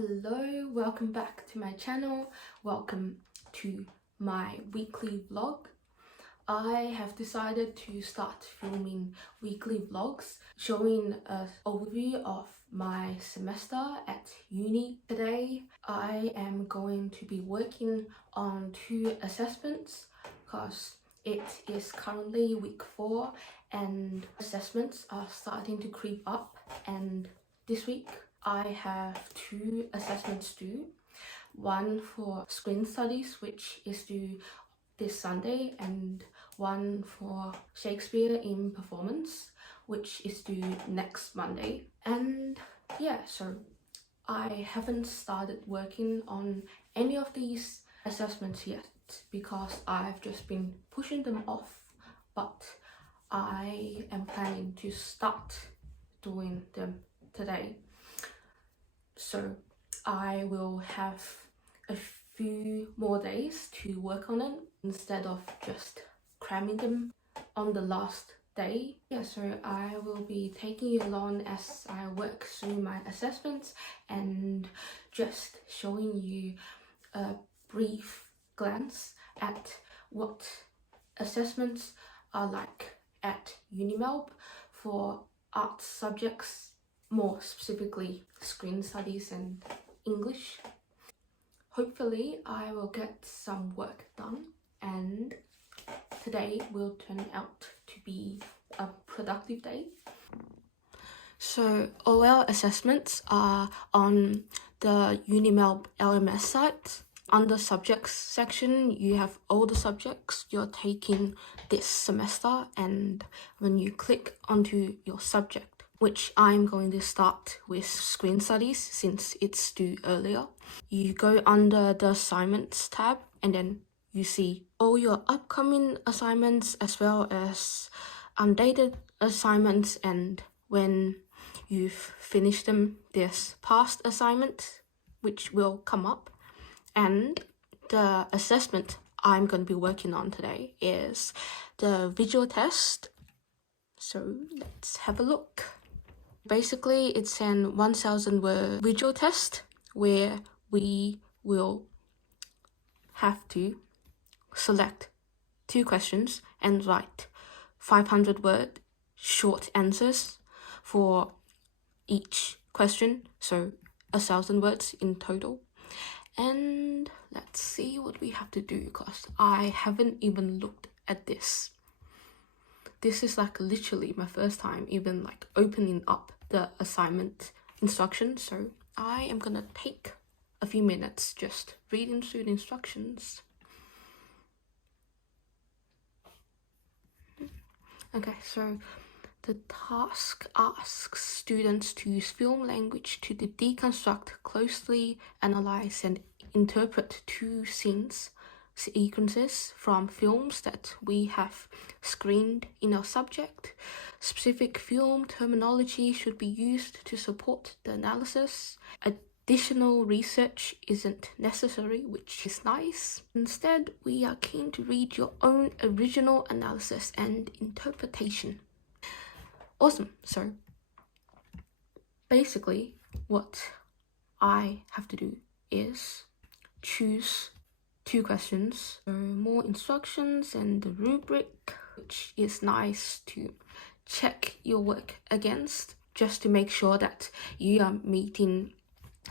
Hello, welcome back to my channel. Welcome to my weekly vlog. I have decided to start filming weekly vlogs showing an overview of my semester at uni. Today I am going to be working on 2 assessments because it is currently week 4 and assessments are starting to creep up, and this week I have 2 assessments due. One for screen studies, which is due this Sunday, and one for Shakespeare in performance, which is due next Monday. And yeah, so I haven't started working on any of these assessments yet because I've just been pushing them off, but I am planning to start doing them today. So I will have a few more days to work on it instead of just cramming them on the last day. Yeah, so I will be taking you along as I work through my assessments and just showing you a brief glance at what assessments are like at unimelb for arts subjects, more specifically screen studies and English. Hopefully I will get some work done and today will turn out to be a productive day. So OL assessments are on the unimelb LMS site. Under subjects section, you have all the subjects you're taking this semester, and when you click onto your subject, which I'm going to start with screen studies since it's due earlier, you go under the assignments tab and then you see all your upcoming assignments as well as undated assignments, and when you've finished them, there's past assignments which will come up. And the assessment I'm going to be working on today is the visual test. So let's have a look. Basically, it's an 1,000 word visual test where we will have to select 2 questions and write 500 word short answers for each question, so 1,000 words in total. And let's see what we have to do because I haven't even looked at this. This is like literally my first time even like opening up the assignment instructions, so I am gonna take a few minutes just reading through the instructions. Okay, so the task asks students to use film language to deconstruct, closely analyze and interpret 2 sequences from films that we have screened in our subject. Specific film terminology should be used to support the analysis. Additional research isn't necessary, which is nice. Instead, we are keen to read your own original analysis and interpretation. Awesome. So basically what I have to do is choose 2 questions. So more instructions and the rubric, which is nice to check your work against just to make sure that you are meeting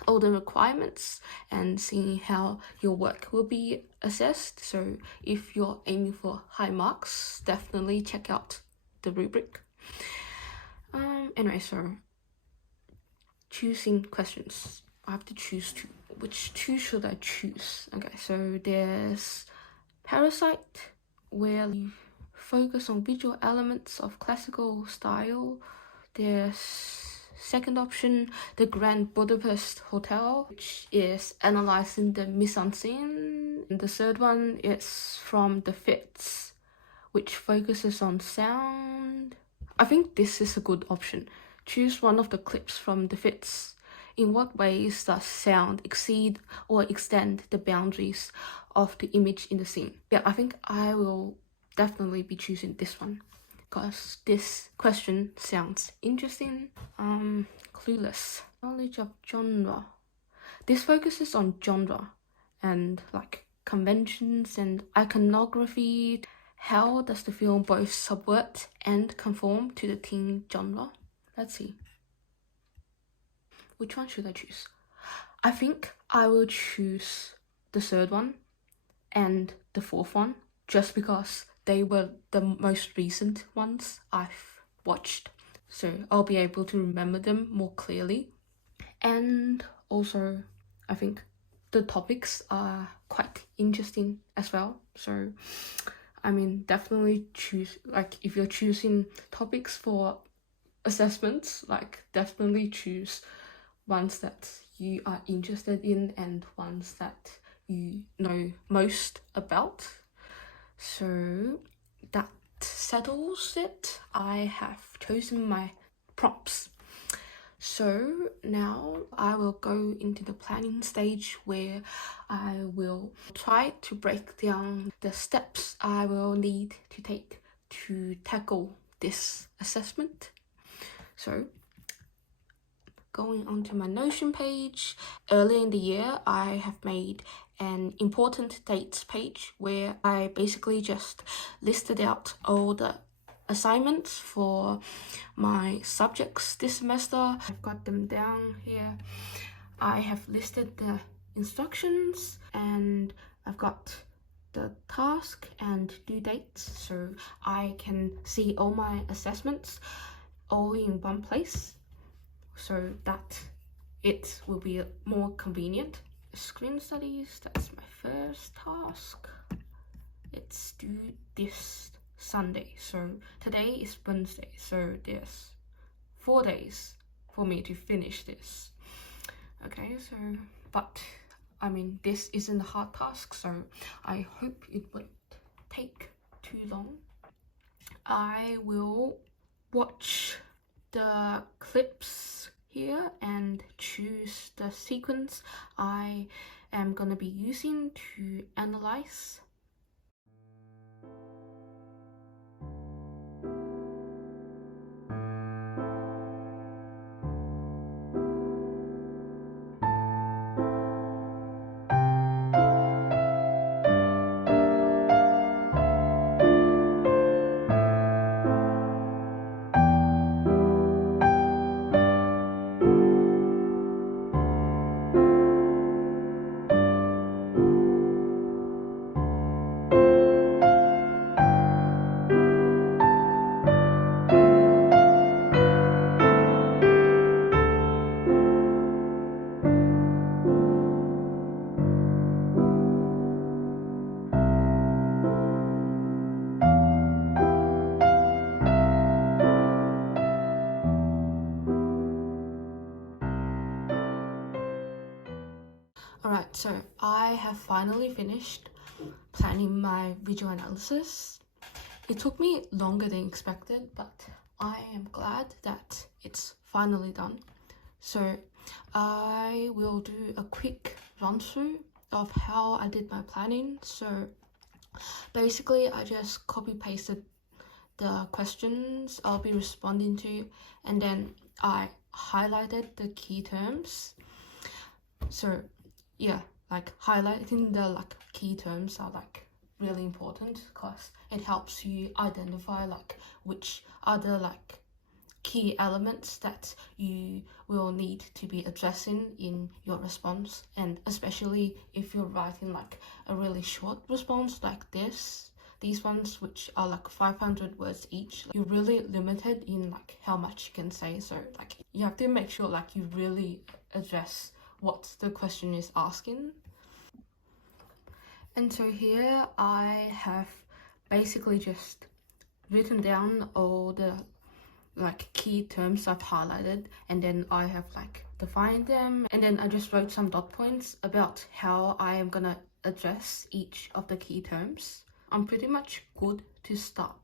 all the requirements and seeing how your work will be assessed. So if you're aiming for high marks, definitely check out the rubric. Anyway, so choosing questions. I have to choose 2. Which 2 should I choose? Okay, so there's Parasite, where you focus on visual elements of classical style. There's second option, the Grand Budapest Hotel, which is analyzing the mise-en-scene. And the third one is From the Fits, which focuses on sound. I think this is a good option. Choose one of the clips from the Fits. In what ways does sound exceed or extend the boundaries of the image in the scene? Yeah, I think I will definitely be choosing this one because this question sounds interesting. Clueless. Knowledge of genre. this focuses on genre and like conventions and iconography. How does the film both subvert and conform to the teen genre? Let's see. Which one should I choose? I think I will choose the third one and the fourth one, just because they were the most recent ones I've watched. So I'll be able to remember them more clearly. And also, I think the topics are quite interesting as well. So, I mean, definitely choose, like, if you're choosing topics for assessments, like, definitely choose ones that you are interested in and ones that you know most about. So that settles it. I have chosen my prompts. So now I will go into the planning stage where I will try to break down the steps I will need to take to tackle this assessment. So going onto my Notion page, earlier in the year I have made an important dates page where I basically just listed out all the assignments for my subjects this semester. I've got them down here. I have listed the instructions and I've got the task and due dates, so I can see all my assessments all in one place, so that it will be more convenient. Screen studies, that's my first task. It's due this Sunday, so today is Wednesday, so there's 4 days for me to finish this. Okay, so, but I mean, this isn't a hard task, so I hope it won't take too long. I will watch the clips here and choose the sequence I am gonna be using to analyze. Alright, so I have finally finished planning my visual analysis. It took me longer than expected, but I am glad that it's finally done. So I will do a quick run through of how I did my planning. So basically I just copy pasted the questions I'll be responding to, and then I highlighted the key terms. So yeah, like highlighting the like key terms are like really important because it helps you identify like which other like key elements that you will need to be addressing in your response. And especially if you're writing like a really short response like these ones, which are like 500 words each, you're really limited in like how much you can say. So like you have to make sure like you really address what the question is asking. And so here I have basically just written down all the like key terms I've highlighted, and then I have like defined them, and then I just wrote some dot points about how I am gonna address each of the key terms. I'm pretty much good to start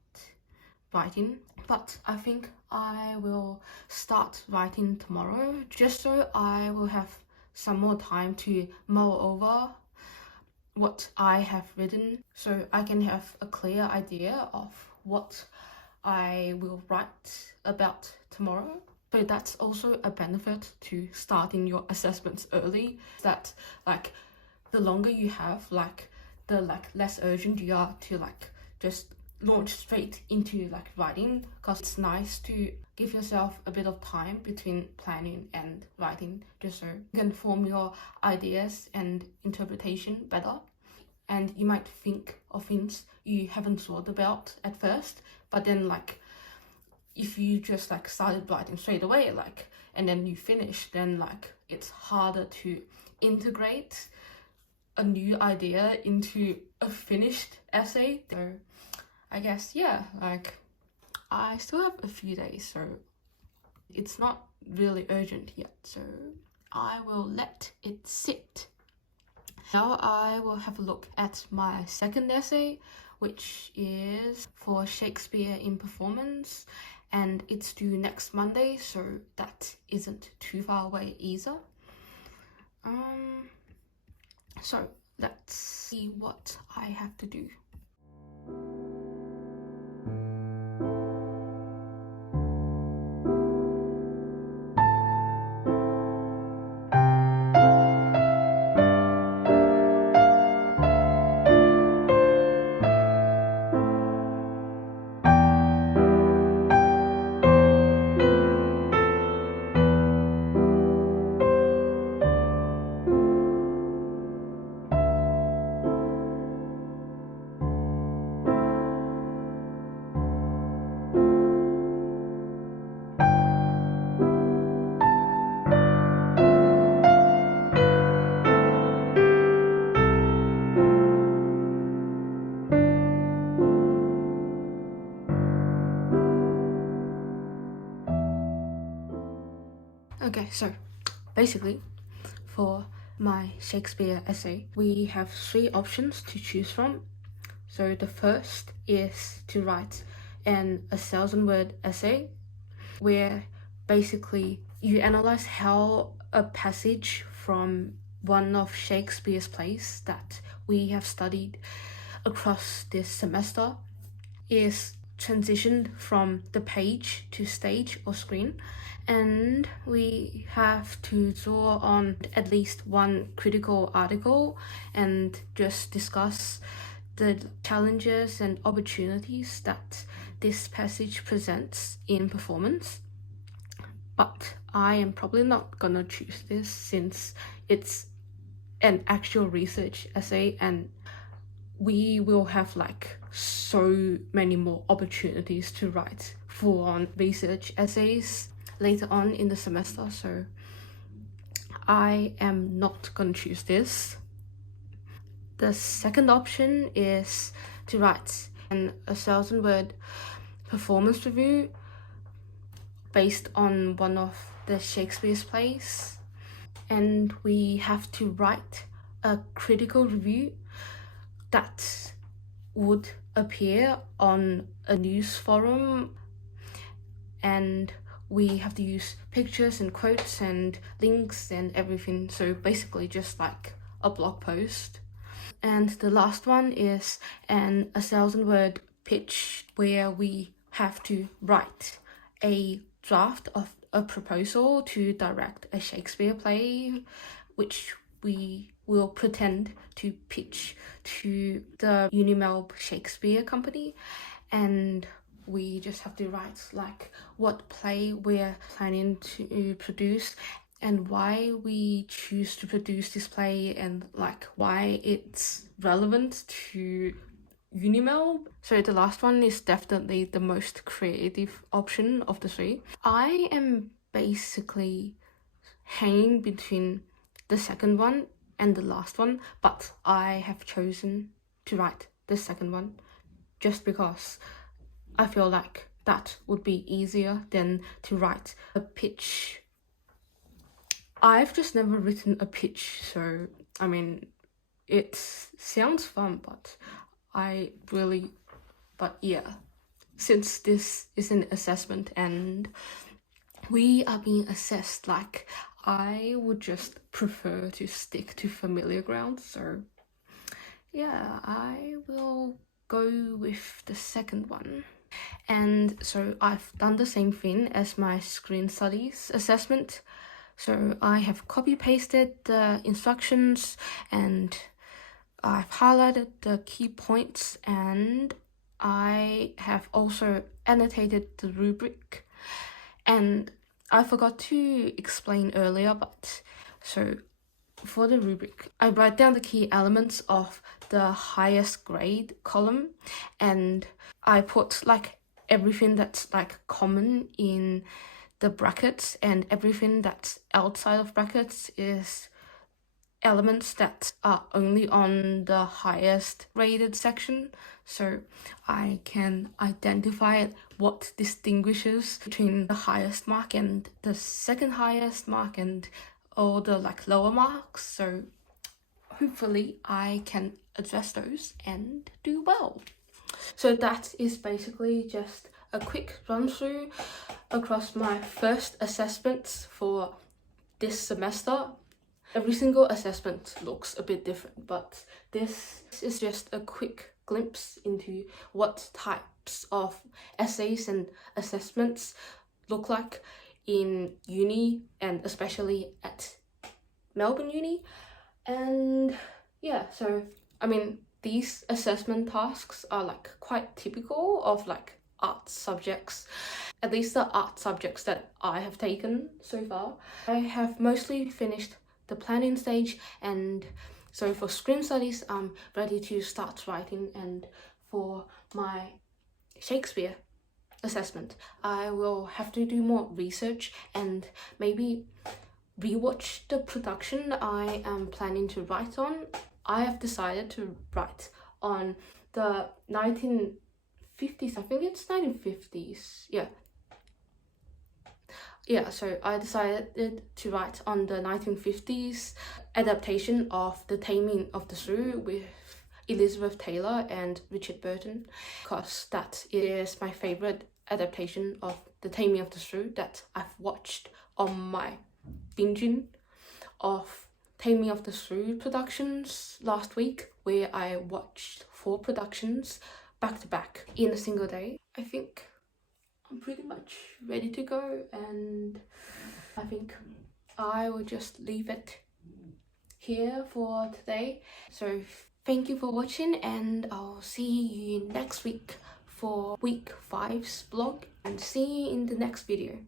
writing, but I think I will start writing tomorrow, just so I will have some more time to mull over what I have written, so I can have a clear idea of what I will write about tomorrow. So that's also a benefit to starting your assessments early, that like the longer you have, like the less urgent you are to like just launch straight into like writing, because it's nice to give yourself a bit of time between planning and writing, just so you can form your ideas and interpretation better. And you might think of things you haven't thought about at first, but then like if you just like started writing straight away, like, and then you finish, then like it's harder to integrate a new idea into a finished essay. So I guess, yeah, like I still have a few days, so it's not really urgent yet, so I will let it sit. Now I will have a look at my second essay, which is for Shakespeare in Performance, and it's due next Monday, so that isn't too far away either. So let's see what I have to do. Okay, so basically for my Shakespeare essay, we have 3 options to choose from. So the first is to write a 1,000-word essay, where basically you analyze how a passage from one of Shakespeare's plays that we have studied across this semester is transitioned from the page to stage or screen, and we have to draw on at least one critical article and just discuss the challenges and opportunities that this passage presents in performance. But I am probably not gonna choose this since it's an actual research essay, and we will have like so many more opportunities to write full-on research essays later on in the semester, so I am not gonna choose this. The second option is to write a 1,000-word performance review based on one of the Shakespeare's plays, and we have to write a critical review that would appear on a news forum, and we have to use pictures and quotes and links and everything, so basically just like a blog post. And the last one is a 1,000-word pitch, where we have to write a draft of a proposal to direct a Shakespeare play, which we will pretend to pitch to the Unimelb Shakespeare company, and we just have to write like what play we're planning to produce and why we choose to produce this play and like why it's relevant to Unimelb. So the last one is definitely the most creative option of the 3. I am basically hanging between the second one and the last one, but I have chosen to write the second one just because I feel like that would be easier than to write a pitch. I've just never written a pitch, so I mean, it sounds fun, but yeah, since this is an assessment and we are being assessed, like I would just prefer to stick to familiar ground, so yeah, I will go with the second one. And so I've done the same thing as my screen studies assessment. So I have copy pasted the instructions and I've highlighted the key points, and I have also annotated the rubric. And I forgot to explain earlier, but so for the rubric, I write down the key elements of the highest grade column, and I put like everything that's like common in the brackets, and everything that's outside of brackets is elements that are only on the highest rated section, so I can identify what distinguishes between the highest mark and the second highest mark and all the like lower marks. So hopefully I can address those and do well. So that is basically just a quick run through across my first assessments for this semester. Every single assessment looks a bit different, but this is just a quick glimpse into what types of essays and assessments look like in uni, and especially at Melbourne Uni. And yeah, so I mean, these assessment tasks are like quite typical of like art subjects, at least the art subjects that I have taken so far. I have mostly finished the planning stage, and so for screen studies I'm ready to start writing, and for my Shakespeare assessment I will have to do more research and maybe rewatch the production I am planning to write on. I have decided to write on the 1950s, I think it's 1950s, yeah, so I decided to write on the 1950s adaptation of The Taming of the Shrew with Elizabeth Taylor and Richard Burton, because that is my favourite adaptation of The Taming of the Shrew that I've watched on my binging of Taming of the Shrew productions last week, where I watched 4 productions back to back in a single day. I think I'm pretty much ready to go, and I think I will just leave it here for today. So thank you for watching, and I'll see you next week for week 5's vlog, and see you in the next video.